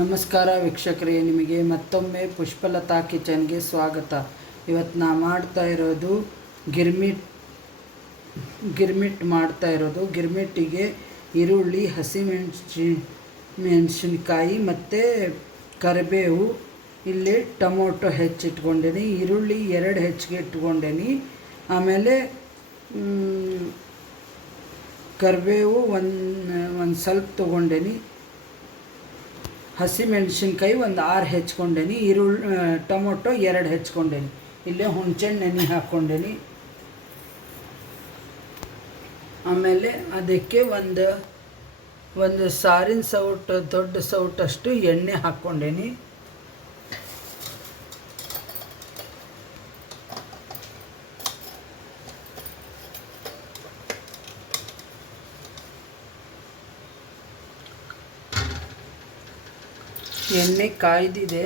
ನಮಸ್ಕಾರ ವೀಕ್ಷಕರೇ, ನಿಮಗೆ ಮತ್ತೊಮ್ಮೆ ಪುಷ್ಪಲತಾ ಕಿಚನ್ಗೆ ಸ್ವಾಗತ. ಇವತ್ತು ನಾ ಮಾಡ್ತಾ ಇರೋದು ಗಿರ್ಮಿಟ್ ಗಿರ್ಮಿಟ್ ಮಾಡ್ತಾ ಇರೋದು. ಗಿರ್ಮಿಟ್ಟಿಗೆ ಈರುಳ್ಳಿ, ಹಸಿಮೆಣಸಿ, ಮೆಣಸಿನ್ಕಾಯಿ ಮತ್ತು ಕರಿಬೇವು, ಇಲ್ಲಿ ಟೊಮೊಟೊ ಹೆಚ್ಚಿಟ್ಕೊಂಡೇನಿ, ಈರುಳ್ಳಿ ಎರಡು ಹೆಚ್ಚಿಗೆ ಇಟ್ಕೊಂಡೇನಿ ಆಮೇಲೆ ಕರಿಬೇವು ಒಂದು ಒಂದು ಸ್ವಲ್ಪ ತೊಗೊಂಡೇನಿ. ಹಸಿ ಮೆಣಸಿನ್ಕಾಯಿ ಒಂದು ಆರು ಹೆಚ್ಕೊಂಡೇನಿ, ಈರುಳ್ಳಿ ಟೊಮೊಟೊ ಎರಡು ಹೆಚ್ಕೊಂಡೇನಿ. ಇಲ್ಲೇ ಹುಣ್ಸೆಣ್ಣು ನೆನೆ ಹಾಕ್ಕೊಂಡೇನಿ ಆಮೇಲೆ ಅದಕ್ಕೆ ಒಂದು ಒಂದು ಸಾರಿನ ಸೌಟು, ದೊಡ್ಡ ಸೌಟಷ್ಟು ಎಣ್ಣೆ ಹಾಕ್ಕೊಂಡೇನಿ ಎಣ್ಣೆ ಕಾಯ್ದಿದೆ.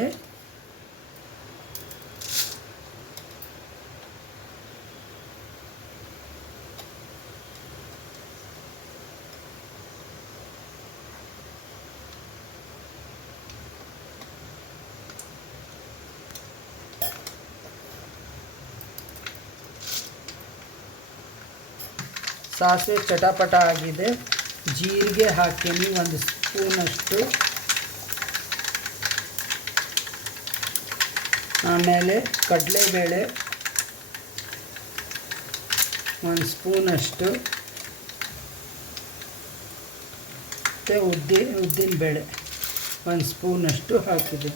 ಸಾಸಿವೆ ಚಟಪಟ ಆಗಿದೆ. ಜೀರಿಗೆ ಹಾಕೀನಿ ಒಂದು ಸ್ಪೂನಷ್ಟು ಆಮೇಲೆ ಕಡಲೆಬೇಳೆ ಒಂದು ಸ್ಪೂನಷ್ಟು ಮತ್ತು ಉದ್ದಿ ಉದ್ದಿನ ಬೇಳೆ ಒಂದು ಸ್ಪೂನಷ್ಟು ಹಾಕಿದೆ.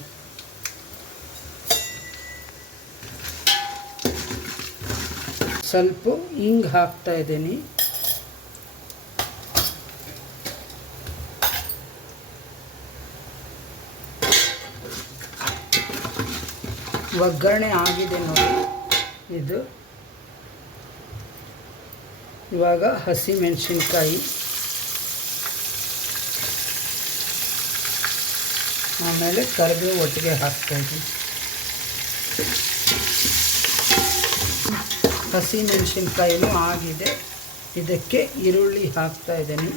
ಸ್ವಲ್ಪ ಹಿಂಗೆ ಹಾಕ್ತಾ ಒಗ್ಗರಣೆ ಆಗಿದೆ ನೋಡಿ. ಇದು ಇವಾಗ ಹಸಿ ಮೆಣಸಿನ್ಕಾಯಿ ಆಮೇಲೆ ಕರಿಬೇವು ಒಟ್ಟಿಗೆ ಹಾಕ್ತಾಯಿದ್ದೀನಿ ಹಸಿ ಮೆಣಸಿನ್ಕಾಯಿನೂ ಆಗಿದೆ. ಇದಕ್ಕೆ ಈರುಳ್ಳಿ ಹಾಕ್ತಾ ಇದ್ದೀನಿ.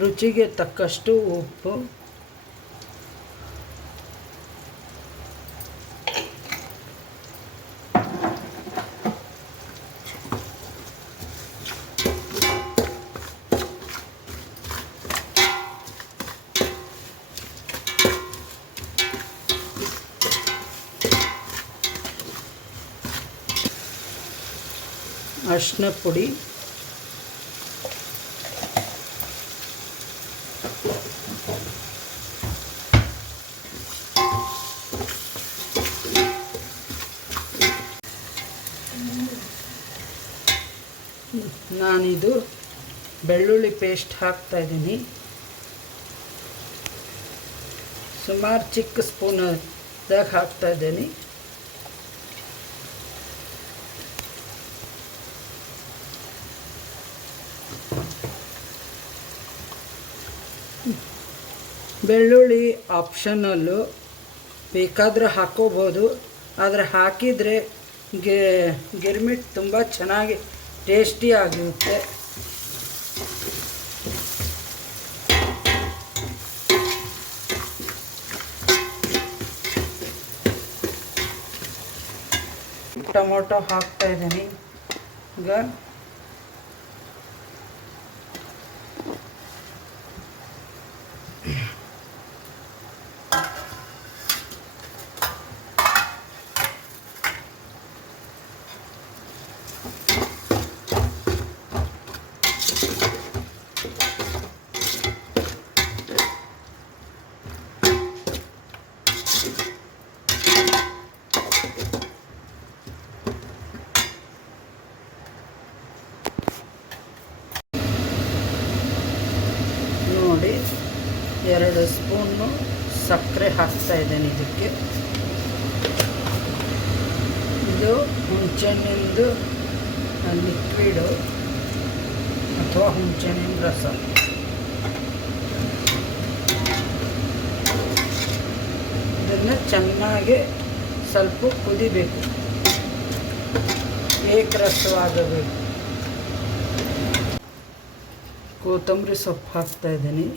ರುಚಿಗೆ ತಕ್ಕಷ್ಟು ಉಪ್ಪು ಅರಿಶಿನ ಪುಡಿ ನಾನಿದು ಬೆಳ್ಳುಳ್ಳಿ ಪೇಸ್ಟ್ ಹಾಕ್ತಾ ಇದ್ದೀನಿ. ಸುಮಾರು ಚಿಕ್ಕ ಸ್ಪೂನದಾಗ ಹಾಕ್ತಾ ಇದ್ದೀನಿ. ಬೆಳ್ಳುಳ್ಳಿ ಆಪ್ಷನಲ್ಲು ಬೇಕಾದರೆ ಹಾಕೋಬೋದು. ಆದರೆ ಹಾಕಿದರೆ ಗೆ ಗಿರ್ಮಿಟ್ ತುಂಬ ಚೆನ್ನಾಗಿ ಟೇಸ್ಟಿ ಆಗಿರುತ್ತೆ ಟೊಮೊಟೊ ಹಾಕ್ತಾ ಇದ್ದೀನಿ. ಈಗ ನೋಡಿ ಎರಡು ಸ್ಪೂನು ಸಕ್ಕರೆ ಹಾಕ್ತಾ ಇದ್ದೇನೆ ಇದಕ್ಕೆ. ಇದು ಹುಣಸೆಹಣ್ಣಿಂದು ಲಿಕ್ವಿಡು ಅಥವಾ ಹುಣಸೆಹಣ್ಣಿನ ರಸ. ಇದನ್ನು ಚೆನ್ನಾಗಿ ಸ್ವಲ್ಪ ಕುದಿಬೇಕು. ಏಕರಸವಾಗಬೇಕು ಕೊತ್ತಂಬರಿ ಸೊಪ್ಪು ಹಾಕ್ತಾ ಇದ್ದೀನಿ.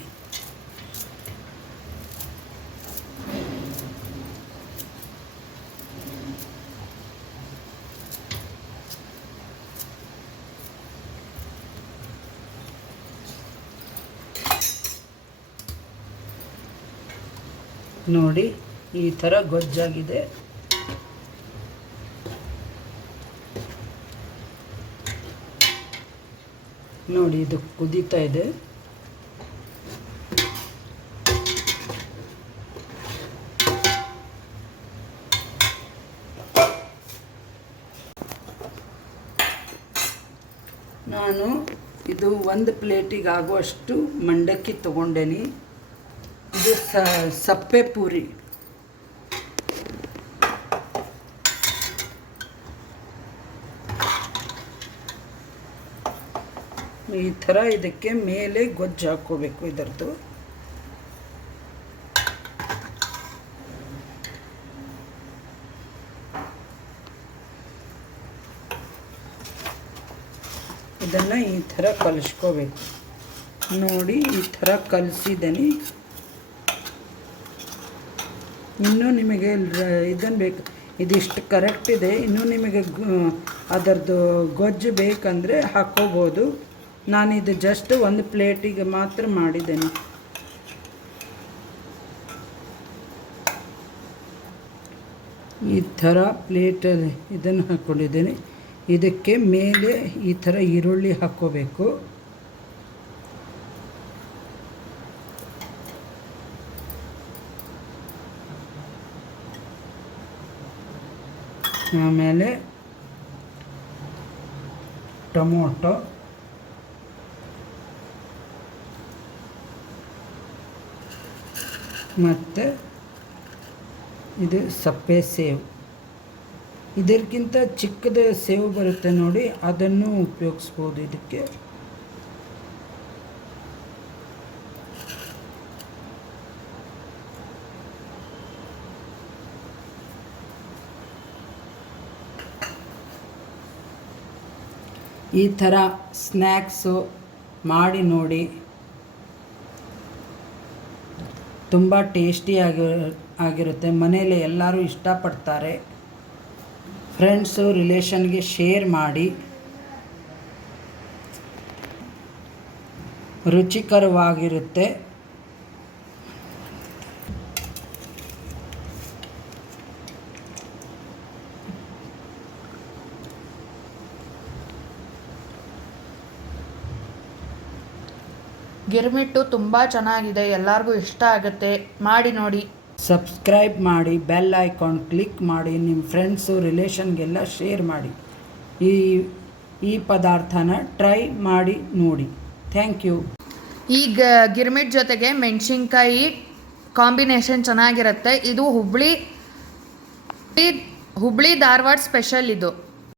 ನೋಡಿ ಈ ಥರ ಗೊಜ್ಜಾಗಿದೆ. ನೋಡಿ ಇದು ಕುದೀತಾ ಇದೆ. ನಾನು ಇದು ಒಂದು ಪ್ಲೇಟಿಗೆ ಆಗುವಷ್ಟು ಮಂಡಕ್ಕಿ ತೊಗೊಂಡೇನಿ. ಇದು ಸ ಸಪ್ಪೆ ಪೂರಿ ಈ ಥರ ಇದಕ್ಕೆ ಮೇಲೆ ಗೊಜ್ಜು ಹಾಕ್ಕೋಬೇಕು ಇದರದ್ದು ಇದನ್ನು ಈ ಥರ ಕಲಿಸ್ಕೋಬೇಕು. ನೋಡಿ, ಈ ಥರ ಕಲಿಸಿದ್ದೀನಿ. ಇನ್ನೂ ನಿಮಗೆ ಇದನ್ನು ಬೇಕು, ಇದಿಷ್ಟು ಕರೆಕ್ಟ್ ಇದೆ. ಇನ್ನೂ ನಿಮಗೆ ಅದರದ್ದು ಗೊಜ್ಜು ಬೇಕಂದರೆ ಹಾಕ್ಕೋಬೋದು. ನಾನಿದು ಜಸ್ಟ್ ಒಂದು ಪ್ಲೇಟಿಗೆ ಮಾತ್ರ ಮಾಡಿದ್ದೇನೆ. ಈ ಥರ ಪ್ಲೇಟಲ್ಲಿ ಇದನ್ನು ಹಾಕ್ಕೊಂಡಿದ್ದೇನೆ. ಇದಕ್ಕೆ ಮೇಲೆ ಈ ಥರ ಈರುಳ್ಳಿ ಹಾಕ್ಕೋಬೇಕು. ಆಮೇಲೆ ಟೊಮೊಟೊ. ಮತ್ತು ಇದು ಸಪ್ಪೆ ಸೇವ್. ಇದಕ್ಕಿಂತ ಚಿಕ್ಕದ ಸೇವ್ ಬರುತ್ತೆ ನೋಡಿ ಅದನ್ನು ಉಪಯೋಗಿಸ್ಬೋದು ಇದಕ್ಕೆ. ಈ ಥರ ಸ್ನ್ಯಾಕ್ಸು ಮಾಡಿ ನೋಡಿ. ತುಂಬ ಟೇಸ್ಟಿಯಾಗಿ ಆಗಿರುತ್ತೆ. ಮನೆಯಲ್ಲಿ ಎಲ್ಲರೂ ಇಷ್ಟಪಡ್ತಾರೆ. ಫ್ರೆಂಡ್ಸು, ರಿಲೇಷನ್ಗೆ ಶೇರ್ ಮಾಡಿ. ರುಚಿಕರವಾಗಿರುತ್ತೆ. ಗಿರ್ಮಿಟ್ಟು ತುಂಬ ಚೆನ್ನಾಗಿದೆ ಎಲ್ಲರಿಗೂ ಇಷ್ಟ ಆಗುತ್ತೆ. ಮಾಡಿ ನೋಡಿ. ಸಬ್ಸ್ಕ್ರೈಬ್ ಮಾಡಿ ಬೆಲ್ ಐಕಾನ್ ಕ್ಲಿಕ್ ಮಾಡಿ ನಿಮ್ಮ ಫ್ರೆಂಡ್ಸು ರಿಲೇಷನ್ಗೆಲ್ಲ ಶೇರ್ ಮಾಡಿ. ಈ ಈ ಪದಾರ್ಥನ ಟ್ರೈ ಮಾಡಿ ನೋಡಿ. Thank you. ಈಗ ಗಿರ್ಮಿಟ್ ಜೊತೆಗೆ ಮೆಣಸಿನ್ಕಾಯಿ ಕಾಂಬಿನೇಷನ್ ಚೆನ್ನಾಗಿರುತ್ತೆ. ಇದು ಹುಬ್ಳಿ ಹುಬ್ಳಿ ಧಾರವಾಡ ಸ್ಪೆಷಲ್ ಇದು.